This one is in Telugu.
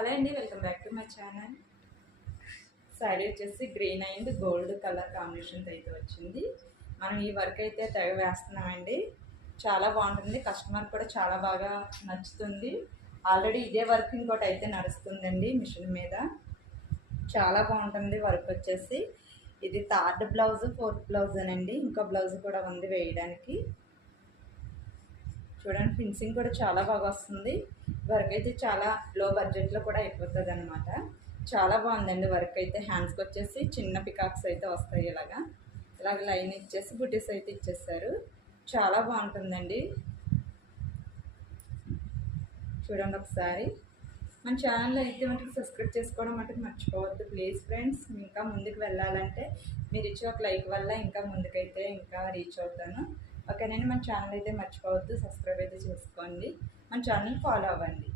హలో అండి, welcome back to my channel. Sari వచ్చేసి గ్రీన్ అండ్ గోల్డ్ కలర్ కాంబినేషన్తో అయితే వచ్చింది. మనం ఈ వర్క్ అయితే తెగ వేస్తున్నామండి. చాలా బాగుంటుంది, కస్టమర్ కూడా చాలా బాగా నచ్చుతుంది. ఆల్రెడీ ఇదే వర్క్ ఇంకోటి అయితే నడుస్తుందండి మిషన్ మీద. చాలా బాగుంటుంది వర్క్ వచ్చేసి. ఇది థర్డ్ బ్లౌజ్, ఫోర్త్ బ్లౌజ్ అనండి. ఇంకో బ్లౌజ్ కూడా ఉంది వేయడానికి. చూడండి, ఫినిషింగ్ కూడా చాలా బాగా వస్తుంది. వర్క్ అయితే చాలా లో బడ్జెట్లో కూడా అయిపోతుంది అనమాట. చాలా బాగుందండి వర్క్ అయితే. హ్యాండ్స్కి వచ్చేసి చిన్న పికాక్స్ అయితే వస్తాయి. ఇలాగ లైన్ ఇచ్చేసి బుటీస్ అయితే ఇచ్చేస్తారు. చాలా బాగుంటుందండి. చూడండి ఒకసారి. మన ఛానల్లో అయితే మటుకు సబ్స్క్రైబ్ చేసుకోవడం మటుకు మర్చిపోవద్దు ప్లీజ్ ఫ్రెండ్స్. ఇంకా ముందుకు వెళ్ళాలంటే మీరు ఇచ్చే ఒక లైక్ వల్ల ఇంకా ముందుకైతే ఇంకా రీచ్ అవుతాను. ఓకేనండి, మన ఛానల్ అయితే మర్చిపోవద్దు, సబ్స్క్రైబ్ అయితే చేసుకోండి, మన ఛానల్ ఫాలో అవ్వండి.